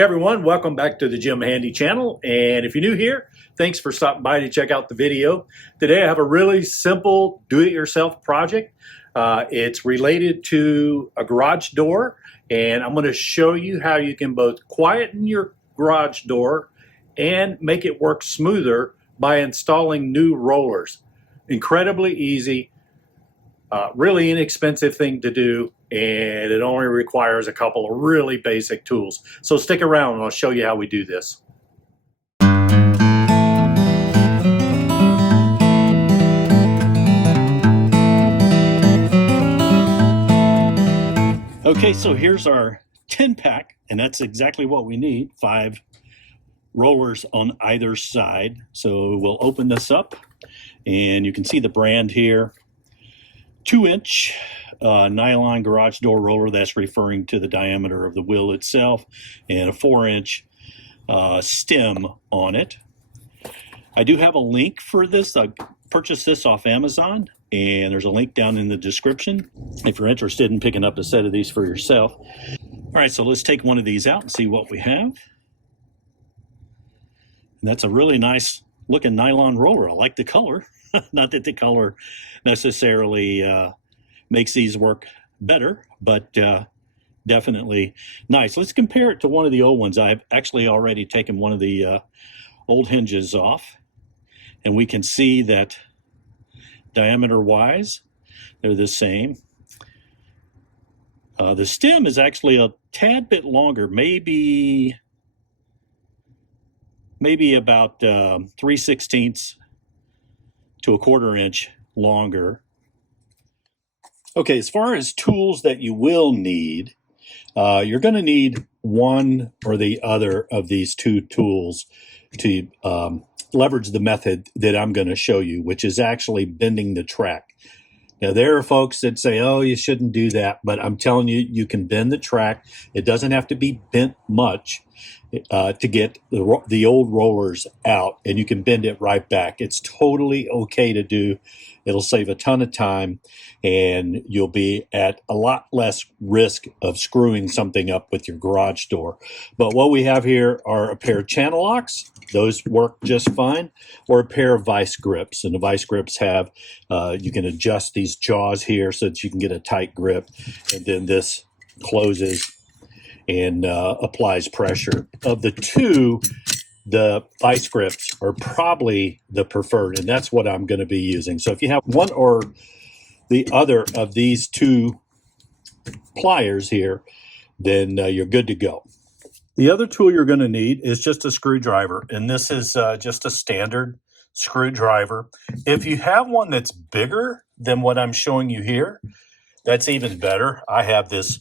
Hey everyone, welcome back to the Jim Handy channel. And if you're new here, thanks for stopping by to check out the video. Today I have a really simple do-it-yourself project. It's related to a garage door, and I'm going to show you how you can both quieten your garage door and make it work smoother by installing new rollers. Incredibly easy, really inexpensive thing to do, and it only requires a couple of really basic tools. So stick around and I'll show you how we do this. Okay, so here's our 10-pack, and that's exactly what we need. 5 rollers on either side. So we'll open this up, and you can see the brand here. 2-inch nylon garage door roller, that's referring to the diameter of the wheel itself, and a 4-inch stem on it. I do have a link for this. I purchased this off Amazon, and there's a link down in the description if you're interested in picking up a set of these for yourself. All right, so let's take one of these out and see what we have. And that's a really nice looking nylon roller. I like the color. Not that the color necessarily makes these work better, but definitely nice. Let's compare it to one of the old ones. I've actually already taken one of the old hinges off, and we can see that diameter-wise, they're the same. The stem is actually a tad bit longer, maybe about 3/16 to a 1/4 inch longer. Okay, as far as tools that you will need, you're going to need one or the other of these two tools to leverage the method that I'm going to show you, which is actually bending the track. Now, there are folks that say, oh, you shouldn't do that, but I'm telling you, you can bend the track. It doesn't have to be bent much to get the old rollers out, and you can bend it right back. It's totally okay to do. It'll save a ton of time, and you'll be at a lot less risk of screwing something up with your garage door. But what we have here are a pair of channel locks. Those work just fine, or a pair of vice grips. And the vice grips have, you can adjust these jaws here so that you can get a tight grip, and then this closes and applies pressure. Of the two, the vice grips are probably the preferred, and that's what I'm going to be using. So if you have one or the other of these two pliers here, then you're good to go. The other tool you're going to need is just a screwdriver, and this is just a standard screwdriver. If you have one that's bigger than what I'm showing you here, that's even better. I have this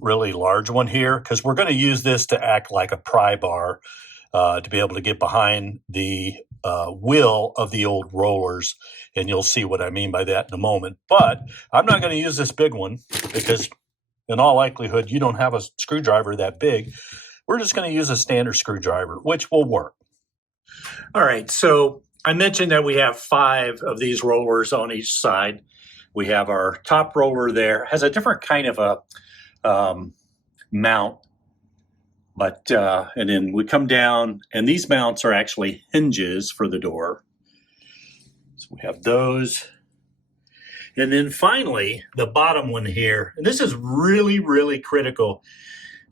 really large one here because we're going to use this to act like a pry bar to be able to get behind the wheel of the old rollers, and you'll see what I mean by that in a moment. But I'm not going to use this big one because in all likelihood you don't have a screwdriver that big. We're just going to use a standard screwdriver, which will work. All right, so I mentioned that we have 5 of these rollers on each side. We have our top roller there, has a different kind of a mount, but and then we come down, and these mounts are actually hinges for the door. So we have those. And then finally, the bottom one here, and this is really, really critical.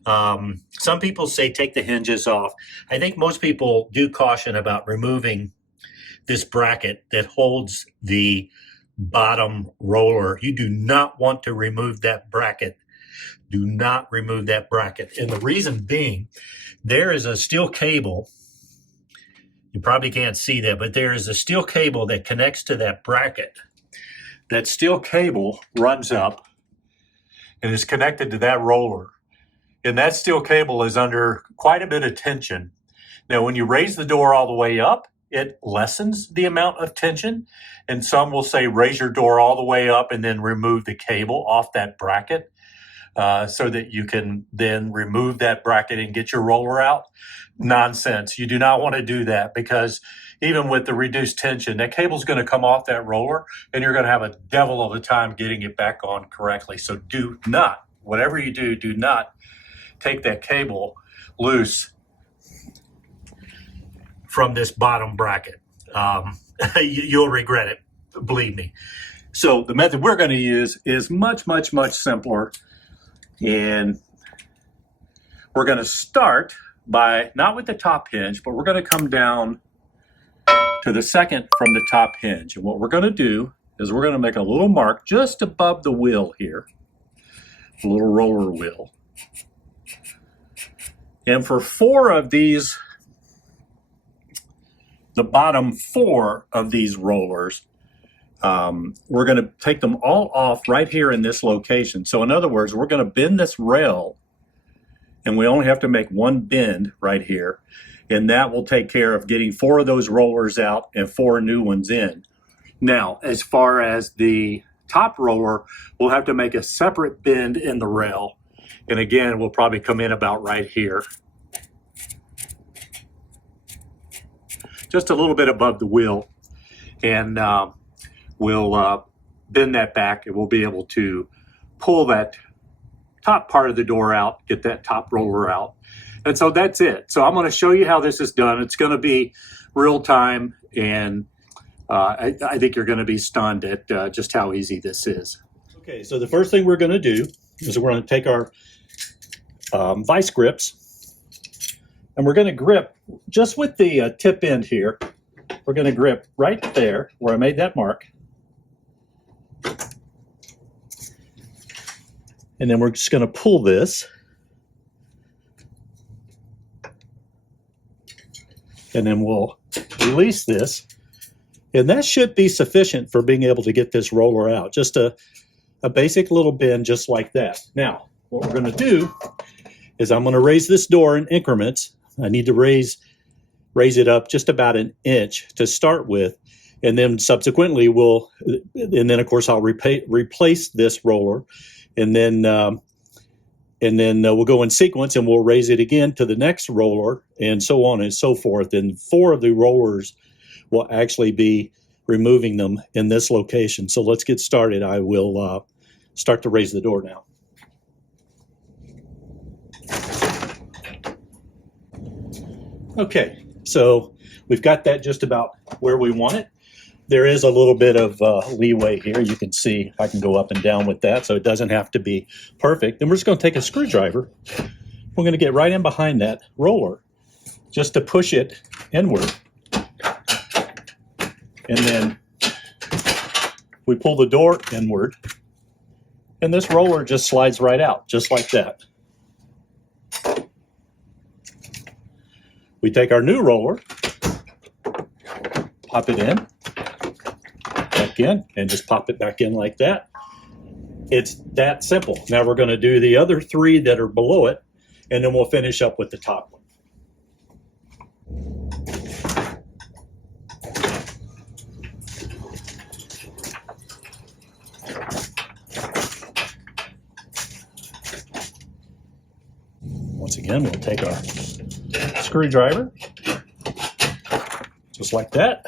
Some people say take the hinges off. I think most people do caution about removing this bracket that holds the bottom roller. You do not want to remove that bracket. Do not remove that bracket. And the reason being, there is a steel cable. You probably can't see that, but there is a steel cable that connects to that bracket. That steel cable runs up and is connected to that roller. And that steel cable is under quite a bit of tension. Now, when you raise the door all the way up, it lessens the amount of tension. And some will say raise your door all the way up and then remove the cable off that bracket so that you can then remove that bracket and get your roller out. Nonsense. You do not want to do that, because even with the reduced tension, that cable's going to come off that roller and you're going to have a devil of a time getting it back on correctly. So do not, whatever you do, do not take that cable loose from this bottom bracket. You'll regret it, believe me. So the method we're going to use is much, much, much simpler. And we're going to start by, not with the top hinge, but we're going to come down to the second from the top hinge. And what we're going to do is we're going to make a little mark just above the wheel here, a little roller wheel. And for 4 of these, the bottom 4 of these rollers, we're going to take them all off right here in this location. So in other words, we're going to bend this rail, and we only have to make one bend right here. And that will take care of getting 4 of those rollers out and 4 new ones in. Now, as far as the top roller, we'll have to make a separate bend in the rail. And again, we'll probably come in about right here. Just a little bit above the wheel. And we'll bend that back, and we'll be able to pull that top part of the door out, get that top roller out. And so that's it. So I'm going to show you how this is done. It's going to be real time, and I think you're going to be stunned at just how easy this is. Okay, so the first thing we're going to do is we're going to take our vice grips, and we're going to grip just with the tip end here. We're going to grip right there where I made that mark. And then we're just going to pull this. And then we'll release this. And that should be sufficient for being able to get this roller out. Just a basic little bend just like that. Now, what we're going to do is I'm going to raise this door in increments. I need to raise it up just about an inch to start with. And then subsequently of course I'll replace this roller. And then we'll go in sequence, and we'll raise it again to the next roller, and so on and so forth. And 4 of the rollers will actually be removing them in this location. So let's get started. I will start to raise the door now. Okay, so we've got that just about where we want it. There is a little bit of leeway here. You can see I can go up and down with that, so it doesn't have to be perfect. And we're just going to take a screwdriver. We're going to get right in behind that roller just to push it inward. And then we pull the door inward, and this roller just slides right out, just like that. We take our new roller, pop it in, back in, and just pop it back in like that. It's that simple. Now we're going to do the other 3 that are below it, and then we'll finish up with the top one. Once again, we'll take our screwdriver, just like that.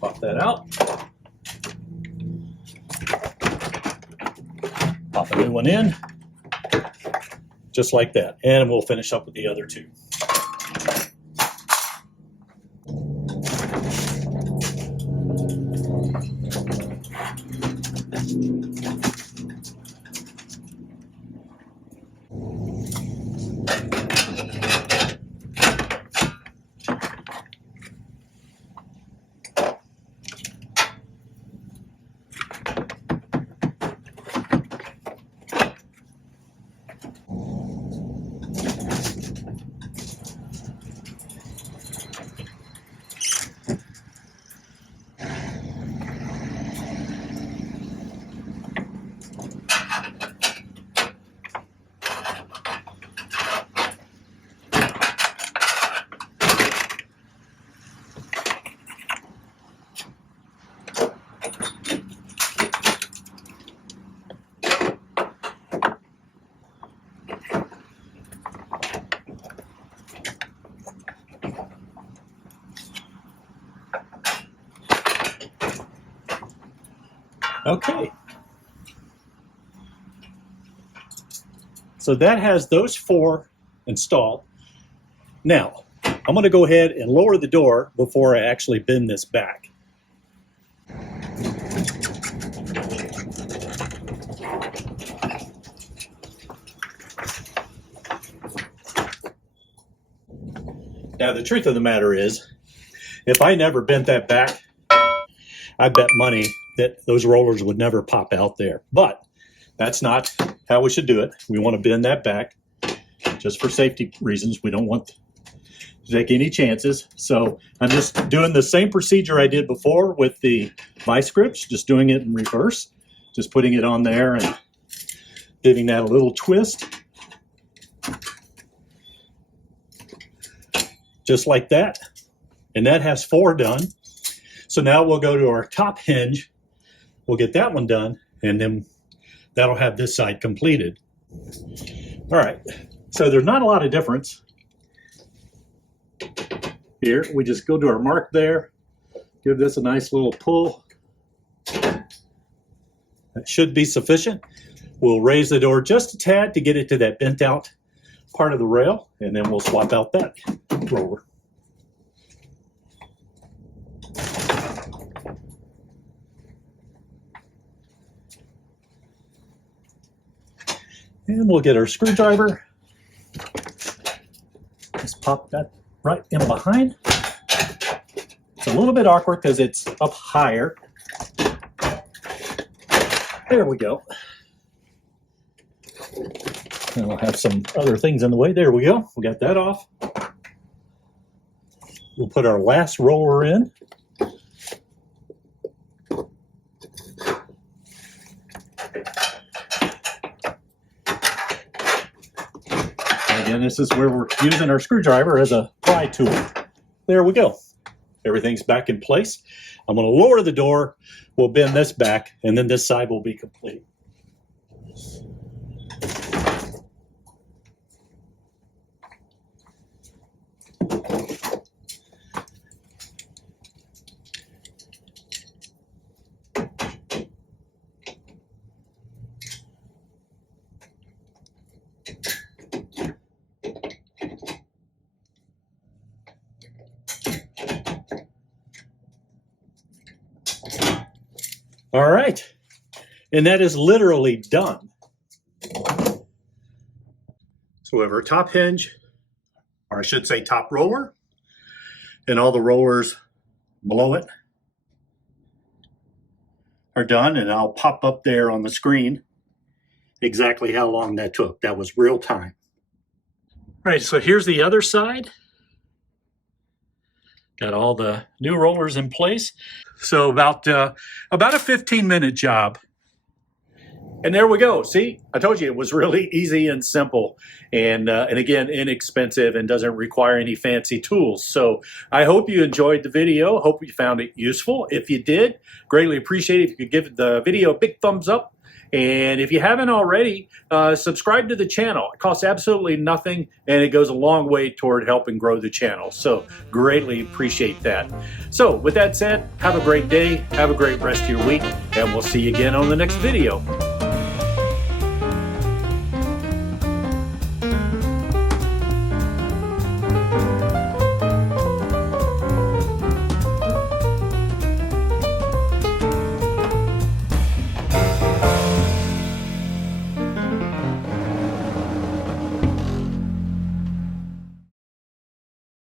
Pop that out. Pop a new one in, just like that. And we'll finish up with the other 2. Okay. So that has those 4 installed. Now, I'm going to go ahead and lower the door before I actually bend this back. Now, the truth of the matter is, if I never bent that back, I bet money that those rollers would never pop out there. But that's not how we should do it. We want to bend that back just for safety reasons. We don't want to take any chances. So I'm just doing the same procedure I did before with the vice grips, just doing it in reverse, just putting it on there and giving that a little twist. Just like that. And that has 4 done. So now we'll go to our top hinge. We'll get that one done, and then that'll have this side completed. All right, so there's not a lot of difference. Here, we just go to our mark there, give this a nice little pull. That should be sufficient. We'll raise the door just a tad to get it to that bent out part of the rail, and then we'll swap out that roller. And we'll get our screwdriver. Just pop that right in behind. It's a little bit awkward because it's up higher. There we go. And we'll have some other things in the way. There we go. We got that off. We'll put our last roller in. Again, this is where we're using our screwdriver as a pry tool. There we go. Everything's back in place. I'm going to lower the door. We'll bend this back, and then this side will be complete. All right, and that is literally done. So we have our top hinge, or I should say top roller, and all the rollers below it are done, and I'll pop up there on the screen exactly how long that took. That was real time. All right, so here's the other side. Got all the new rollers in place. So about a 15-minute job. And there we go. See, I told you it was really easy and simple, and again, inexpensive and doesn't require any fancy tools. So I hope you enjoyed the video. Hope you found it useful. If you did, greatly appreciate it if you could give the video a big thumbs up. And if you haven't already, subscribe to the channel. It costs absolutely nothing, and it goes a long way toward helping grow the channel. So greatly appreciate that. So with that said, have a great day, have a great rest of your week, and we'll see you again on the next video.